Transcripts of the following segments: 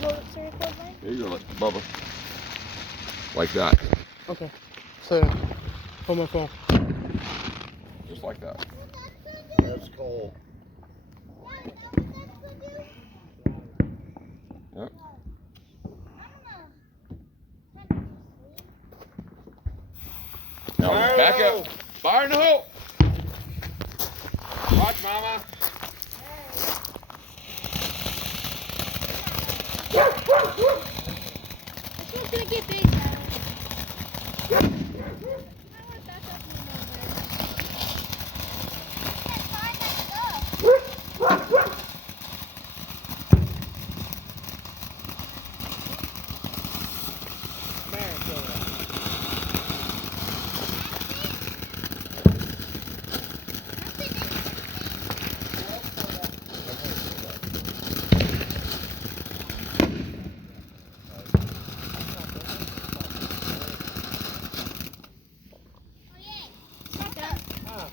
There you go, Bubba. Like that. Okay. So, hold my phone. Just like that. That's cold. Yep. Now back up. Fire in the hole. Watch, Mama. It's gonna get big now.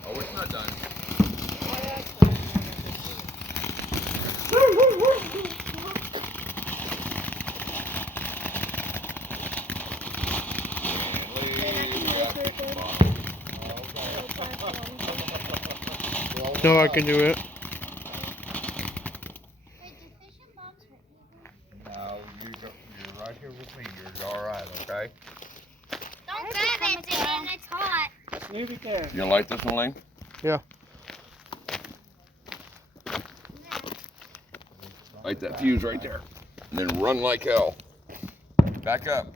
Oh, it's not done. No, I can do it. No, you're right here with me. You're all right, okay? Don't grab it, Dan. It's hot. Leave it there. You gonna light this one, Lane? Yeah. Light that fuse right there. And then run like hell. Back up.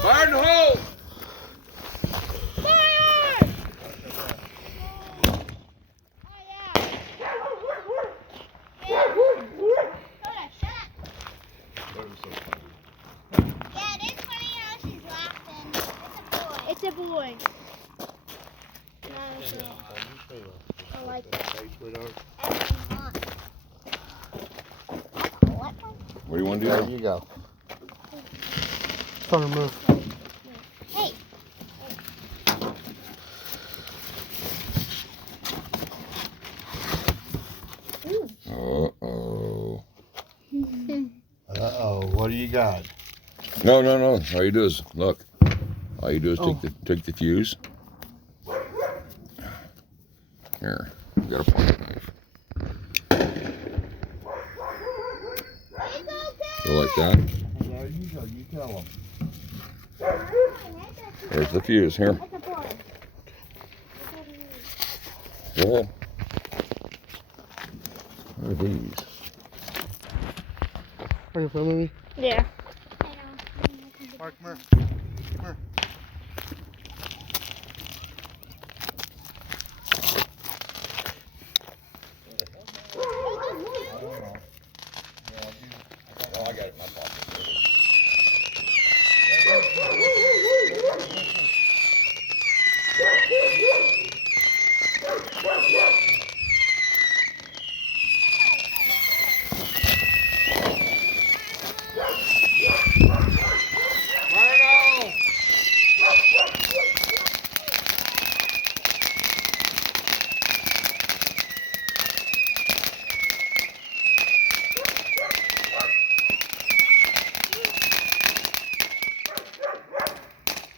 Fire in the hole! It's a boy. I like that. What do you want to do There now? you go. It's on the move. Hey. Uh-oh. Uh-oh, what do you got? No. All you do is, look. All you do is take the fuse. Here, you got a pocket knife. Go like that. There you go, you tell them. There's the fuse. Here. Go ahead. What are these? Are you filming me? Yeah. Mark, come here. Come here. Oh, I got it in my pocket.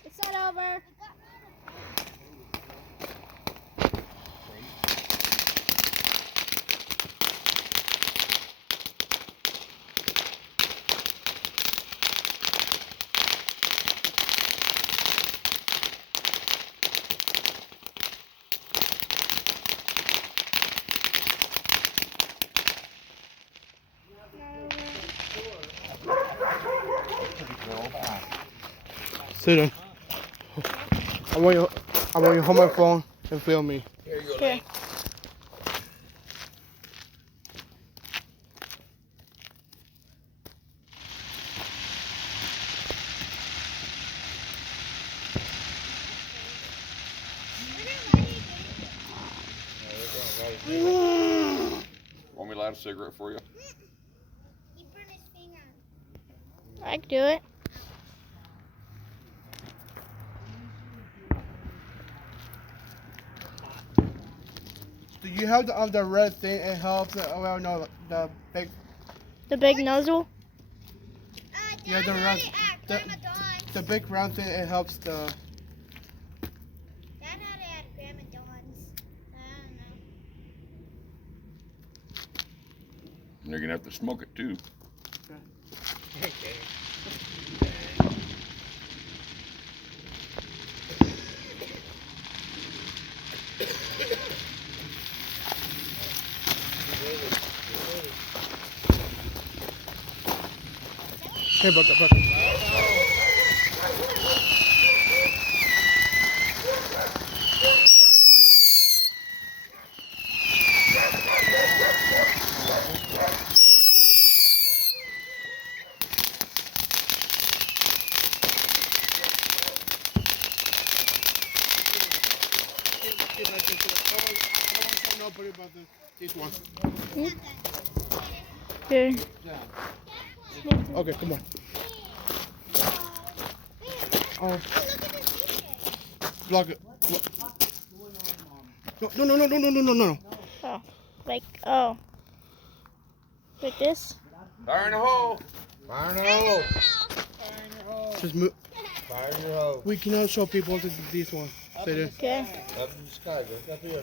It's not over. Sit down. I want you to hold my phone and film me. Here you go, Here. Lane. Want me to light a cigarette for you? He burned his finger. I can do it. you have the red thing? It helps. Well, no, the big. The big nozzle? Yeah, the red. The big round thing. It helps the. Dad had it at Grandma Dawn's. I don't know. You're gonna have to smoke it too. Hey, Buck. Nobody about this one. Here. Okay, come on. Oh, block it. No. Oh. Like, oh. Like this? Fire in the hole. Fire in the hole. Just move. Fire in the hole. We cannot show people this one. Say this. Okay. Up in the sky, just up here.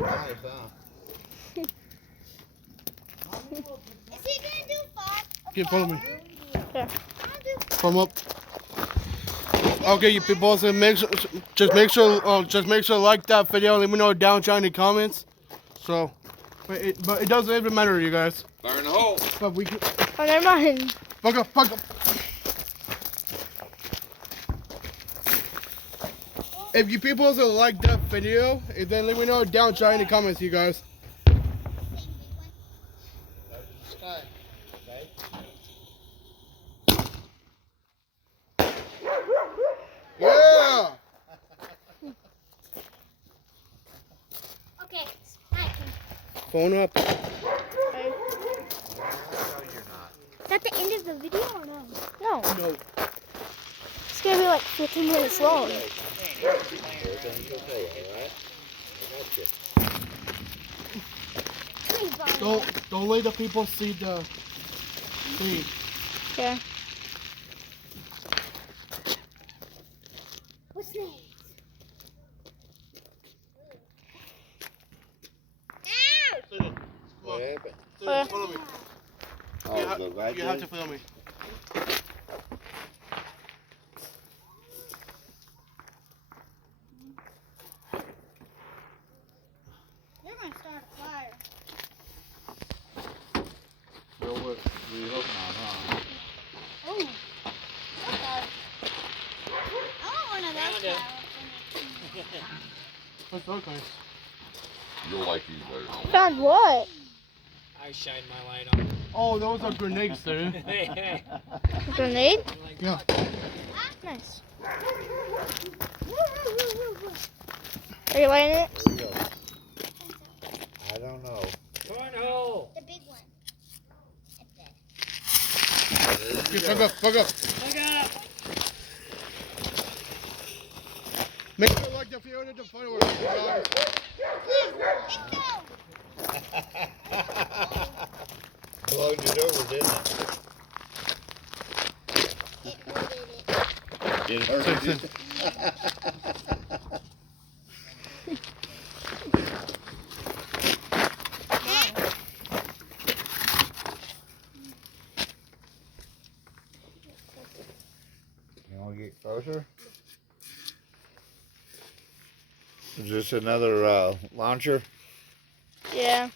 Nice, huh? Is he gonna do five? Okay, follow me. Okay. Come up. Okay, you people, so just make sure like that video. Let me know down in the comments. So, but it doesn't even matter, you guys. Fire in the hole. But we can. Oh, never mind. Fuck up. If you people also like that video, then let me know down in the comments, you guys. Up in the sky. Okay? Yeah. Okay. Phone up. No, you're not. Is that the end of the video or no? No. No. It's gonna be like 15 minutes long. Everything's okay, alright? I got you. Don't let the people see the thing. Okay. What's next? What happened? Follow me. Oh, the right You have to follow me. You're gonna start a fire. So what we hope not, huh? Oh. Okay. I want one of those flowers. That's okay. You'll like these better. Found what? I shine my light on. Oh, those are grenades, dude. A grenade? Yeah. Nice. Are you lighting it? There we go. I don't know. Cornhole! The big one. Okay, fuck up. Look up! Make sure you like the video and the final one, guys. Blowed it over, didn't it? It hurt it. You want to get closer? Is this another launcher? Yeah.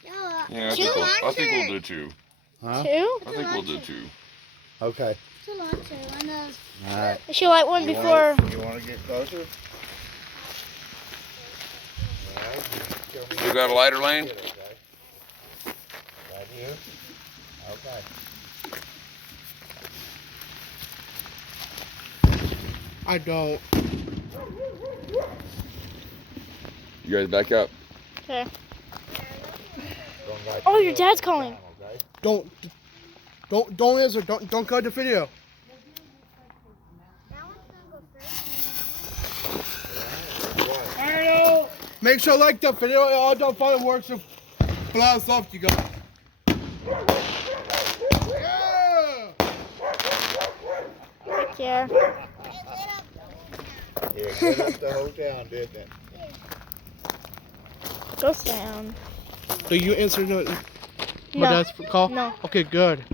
Yeah, I Two think we'll do launchers. two. Huh? Two? I think we'll do two. Okay. It's a launcher. One of those. All right. I should light one before. You want to get closer? You got a lighter, Lane? Right here? Okay. I don't. You guys back up. Okay. Don't light Oh, the your hill dad's down, calling. okay? Don't Don't answer. Don't cut the video. That one's gonna go first. Arnold! Make sure to like the video. All the fireworks to blast off, you guys. Yeah. Yeah. Yeah, lit up the whole town, didn't it? Ghost town. Do you answer my No. dad's call? No. Okay, good.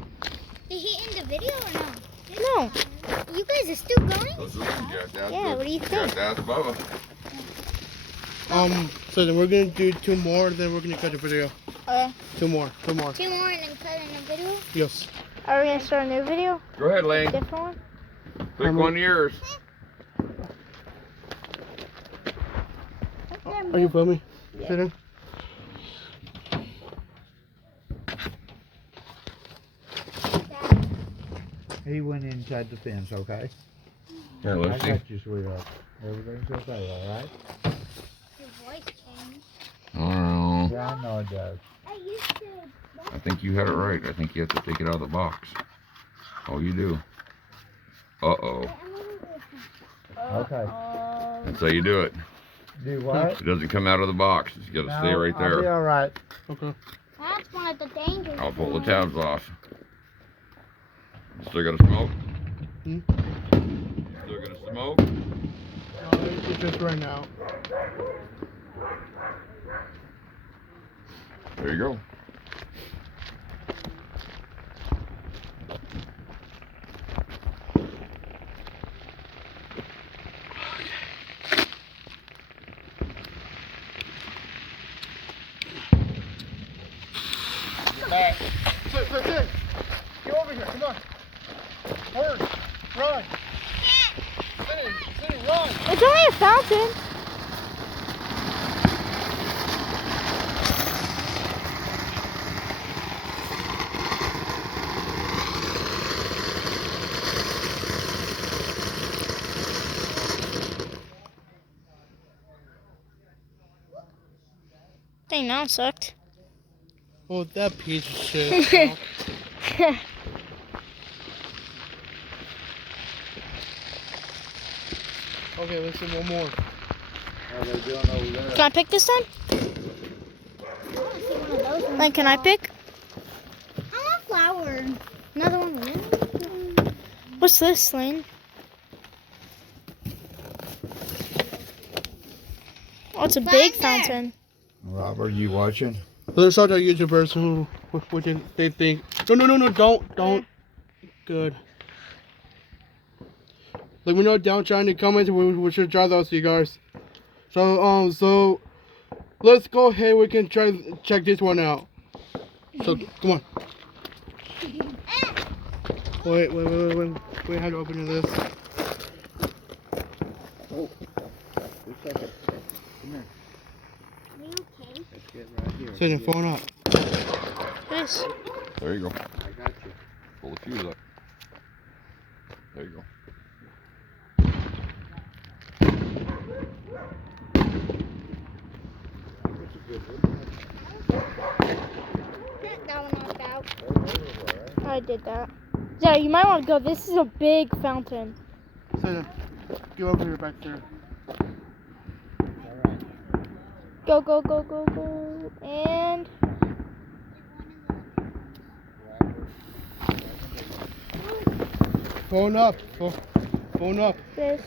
Did he end the video or no? No. You guys are still going? Yeah, what do you think? That's Bubba. So then we're gonna do 2 more, then we're gonna cut the video. Okay. 2 more. 2 more and then cut in the video? Yes. Are we gonna start a new video? Go ahead, Lane. Different one? Pick one of yours. Are you filming? Sit in. He went inside the fence, okay? Here, I let's see. got you, sweetheart. Everything's okay, all right? Your voice changed. Oh, Yeah, I know it does. I used to. I think you had it right. I think you have to take it out of the box. Oh, you do. Uh-oh. Okay. That's how you do it. Do what? It doesn't come out of the box. It's got to stay right I'll be there. all right. Okay. That's one of the dangers. I'll pull the tabs off. Still gonna smoke? Hmm? Still gonna smoke? It's just right now. There you go. Sit. Get over here. Come on. Hurry. Run. Sit in, run. It's only a fountain. Dang, now it sucked. Oh, that piece of shit. Okay, let's do one more. How they doing over there? Can I pick this time? Like, can I pick? I want flower. Another one. What's this, Lane? Oh, it's a big fountain. Rob, are you watching? Let's start our YouTubers who, what they think. No, don't. Good. Let me know down in the comments. We should try those, you guys. So let's go ahead. We can try check this one out. So come on. Wait. We have to open this. Oh, just a second. Come here. Let's get right here. Sit and phone up. This. There you go. I got you. Pull the fuse up. There you go. That's a good one. That one knocked out. I did that. Yeah, you might want to go. This is a big fountain. Sit. Get over here back there. Go. And Phone up. Phone up. this.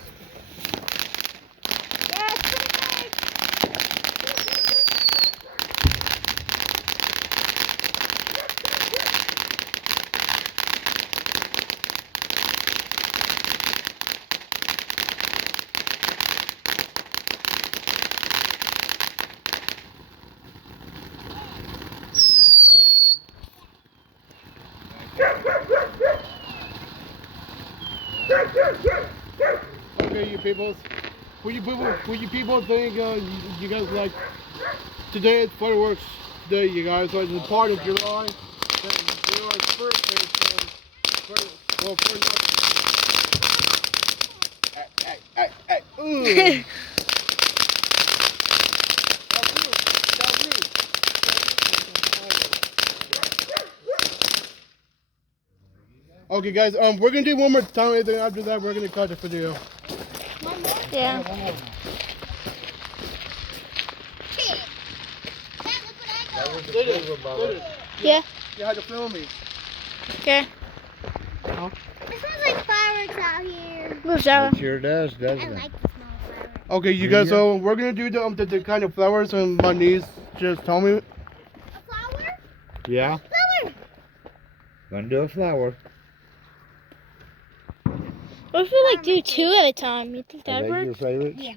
Okay, you peoples. What you people think you guys like? Today it's fireworks day, you guys. So it's the part of July. July's birthday. So for nothing. Okay, guys. We're gonna do one more time, and then after that, we're gonna cut the video. Yeah. That was the flavor, Bubba. Yeah. You had to film me. Okay. It smells like fireworks out here. Move, Sarah. It sure does, I doesn't it? like the smell of fireworks. Okay, you Yeah. guys. So we're gonna do the kind of flowers, and my niece just told me. A flower? Yeah. Flower! Gonna do a flower. What if we like do 2 at a time? You think Is that'd that your work? favorite? Yeah.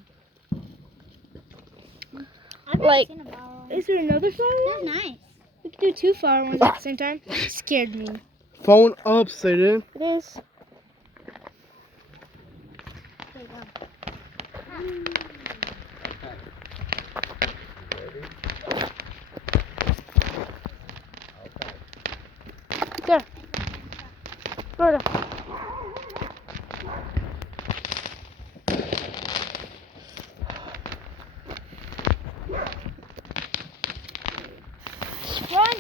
I've never Like- seen a flower. Is there another flower They're one? nice. We could do 2 flower ones at the same time. Scared me. Phone up, Satan. It is. There you go. Florida. Run.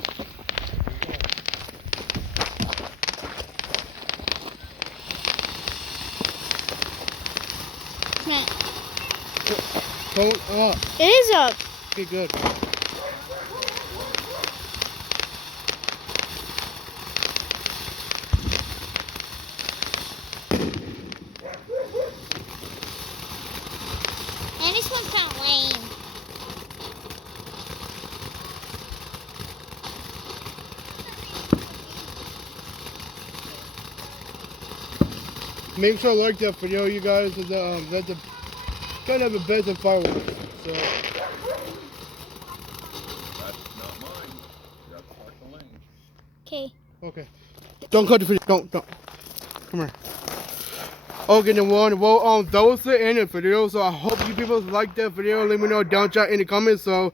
Snake. Phone up. It is up. Okay, good. And this one's kind of lame. Make sure to like that video, you guys. That's a kind of a best of fireworks. So That's not mine. That's Dr. Lane's. Okay. okay, don't cut the video. Don't. Come here. Okay, then well, that was the end of the video. So I hope you people liked that video. Let me know down chat in the comments. So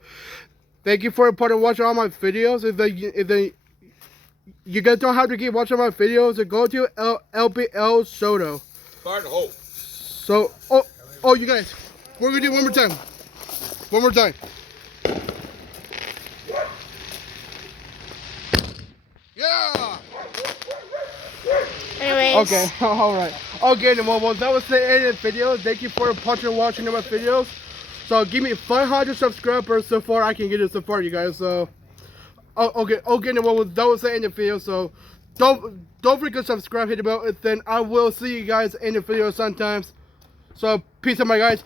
thank you for a part of watching all my videos. If you guys don't have to keep watching my videos, so go to LPL Soto. Fire the hole. So, you guys, we're gonna do it one more time. One more time. Yeah. Anyways. Okay. All right. Okay. Then, well, that was the end of the video. Thank you for watching my videos. So give me 500 subscribers so far. I can get it so far, you guys. So, okay. Then, well, that was the end of the video. So, don't forget to subscribe, hit the bell, and then I will see you guys in the video sometimes. So peace out, my guys.